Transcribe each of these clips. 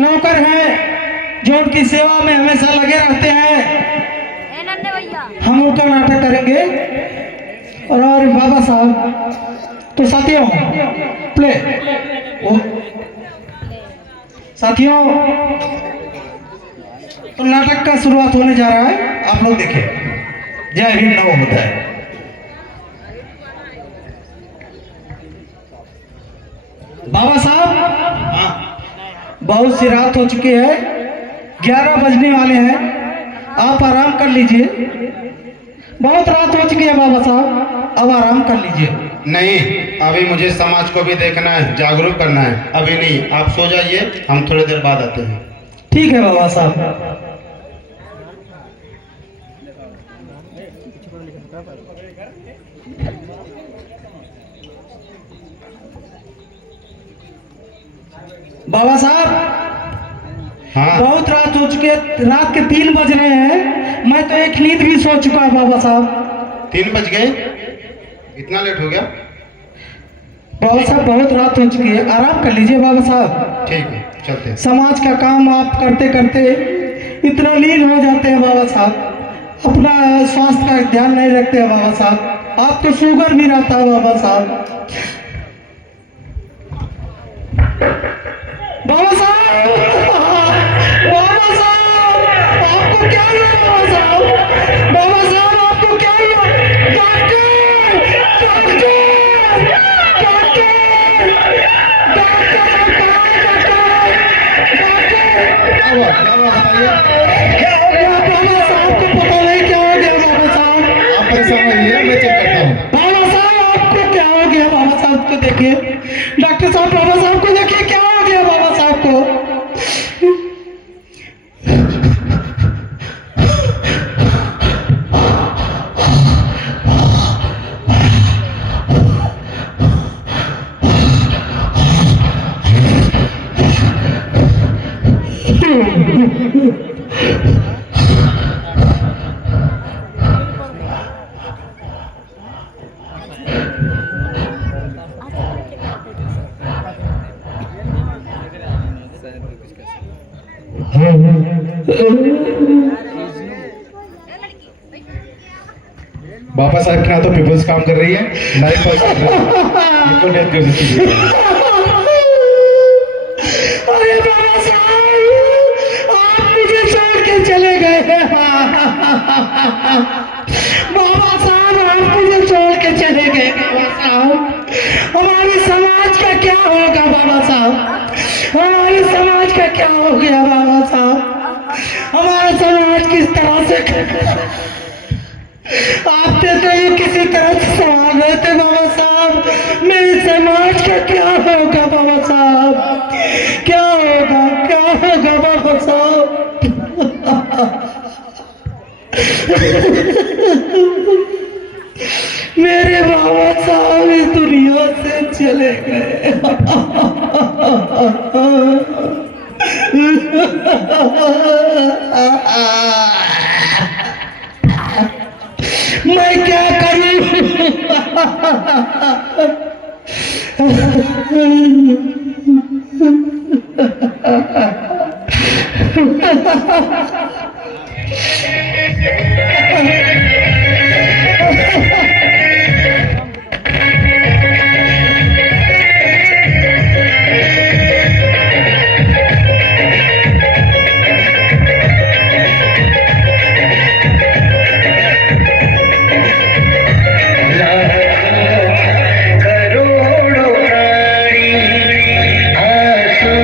नौकर हैं जो उनकी सेवा में हमेशा लगे रहते हैं। हम उनका नाटक करेंगे। और बाबा साहब तो साथियों प्ले साथियों तो नाटक का शुरुआत होने जा रहा है। आप लोग देखिए। जय भीम नमो बुद्धाय। बाबा साहब बहुत सी रात हो चुकी है, 11 बजने वाले हैं। आप आराम कर लीजिए। बहुत रात हो चुकी है बाबा साहब, अब आराम कर लीजिए। नहीं, अभी मुझे समाज को भी देखना है, जागरूक करना है। अभी नहीं, आप सो जाइए, हम थोड़ी देर बाद आते हैं। ठीक है बाबा साहब। बाबा साहब हाँ, बहुत रात हो चुकी है, रात के 3 बज रहे हैं। मैं तो एक नींद भी सो चुका है बाबा साहब। 3 बज गए? इतना लेट हो गया? बाबा साहब बहुत रात हो चुकी है, आराम कर लीजिए बाबा साहब। ठीक है, चलते हैं। समाज का काम आप करते करते इतना लीन हो जाते हैं बाबा साहब, अपना स्वास्थ्य का ध्यान नहीं रखते हैं बाबा साहब। आपको शुगर भी रहता है बाबा साहब। बाबा साहब, बाबा साहब, आपको क्या हुआ बाबा साहब? बाबा साहब आपको क्या हुआ? डॉक्टर, डॉक्टर, डॉक्टर, क्या हो गया बाबा साहब को? पता नहीं क्या हो गया बाबा साहब। आप परेशान होइए, मैं चेक करता हूँ। बाबा साहब आपको क्या हो गया? बाबा साहब को देखिए। डॉक्टर साहब बाबा साहब को देखिए, क्या हो गया बाबा साहब को? बाबा साहब के यहाँ तो पीपल्स काम कर रही है, हमारे पास इनको डेथ कर सकती है। अरे बाबा साहब आप मुझे छोड़ के चले गए। बाबा साहब आप मुझे छोड़ के चले गए। बाबा साहब हमारे समाज का क्या होगा बाबा साहब? हमारे समाज का क्या हो गया बाबा साहब? हमारा समाज किस तरह से आप तो ये किसी तरह से संभाल रहे थे बाबा साहब। मेरे समाज का क्या होगा बाबा साहब? क्या होगा, क्या होगा बाबा साहब? मेरे बाबा साहब इस दुनिया से चले गए। मैं क्या करूं? करोड़ों प्राणी आंसू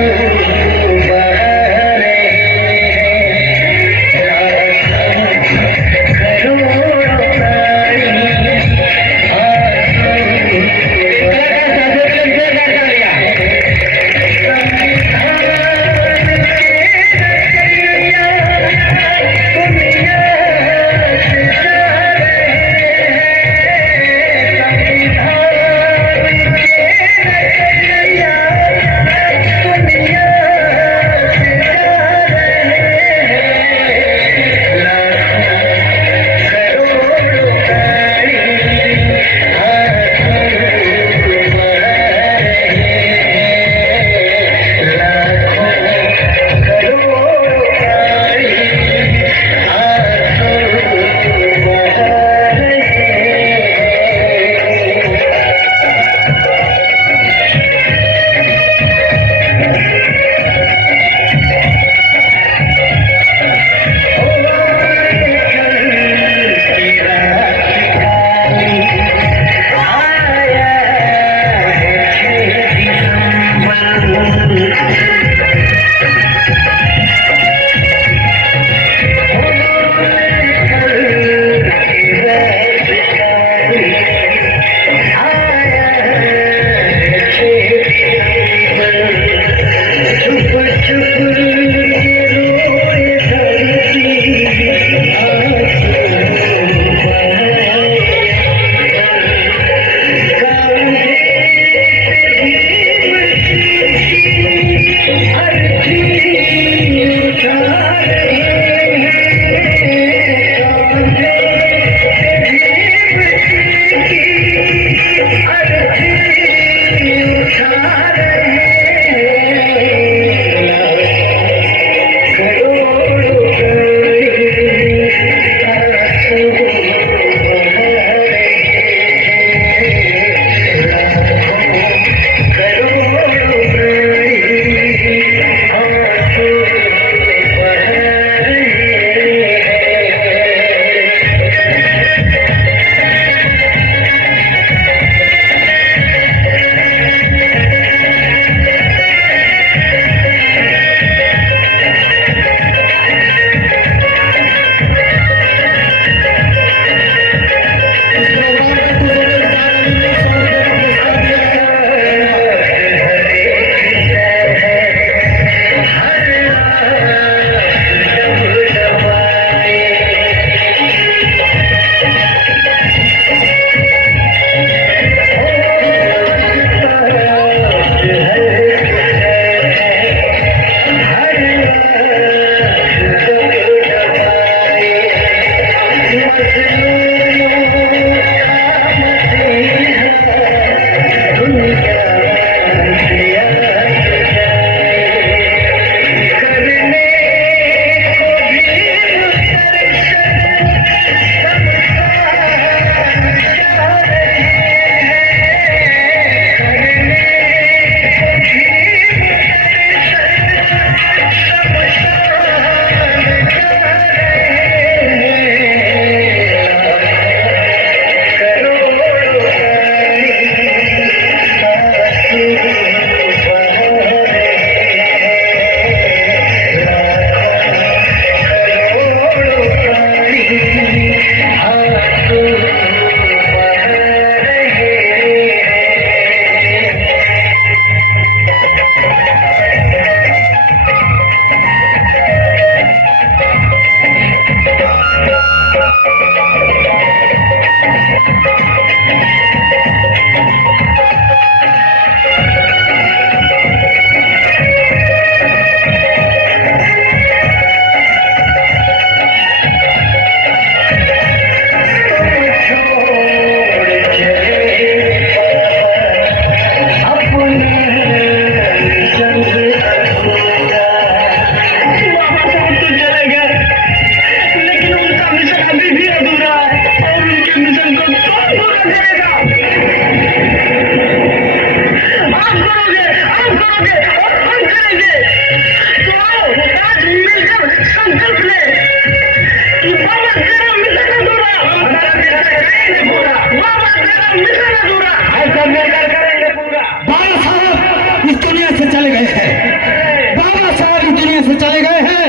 चले गए हैं,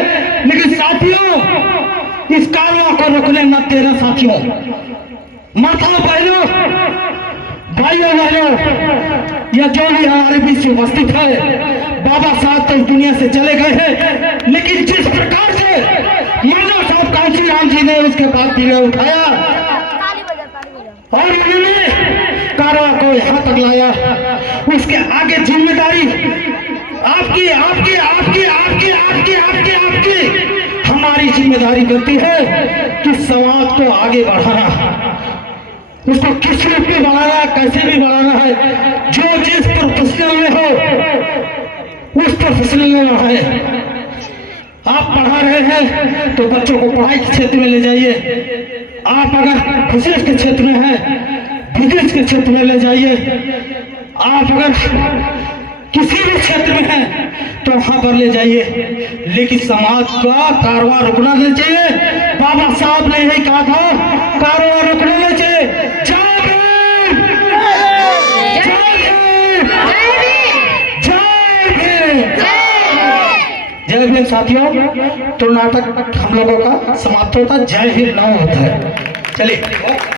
लेकिन साथियों इस कारवां को रोकने न तेरा साथियों। माताओं बहनों भाइयों बहनों या जो भी हमारे बीच उपस्थित है, बाबा साहब तो इस दुनिया से चले गए हैं, लेकिन जिस प्रकार से मानव साहब कांची राम जी ने उसके बाद दिले उठाया और उन्होंने कारवां को यहाँ तक लाया, उसके आगे जिम्मेदारी आपकी आपकी आपकी आपकी आपकी आपकी आपकी हमारी जिम्मेदारी बनती है कि समाज को आगे बढ़ाना, उसको किस रूप में बढ़ाना है, कैसे भी बढ़ाना है। जो जिस प्रोफेशनल में हो उस प्रोफेशनल में बढ़ाए। आप पढ़ा रहे हैं तो बच्चों को पढ़ाई के क्षेत्र में ले जाइए। आप अगर बिजनेस के क्षेत्र में हैं, बिजनेस के क्षेत्र में ले जाइए। आप अगर किसी भी क्षेत्र में हैं तो वहां पर ले जाइए, लेकिन समाज का कारवां रुकना नहीं चाहिए। बाबा साहब ने यही कहा था, कारवां रुकना नहीं चाहिए। जय भीम, जय भीम, जय भीम, जय भीम। साथियों तो नाटक हम लोगों का समाप्त होता, जय हिंद नाम होता है। चलिए।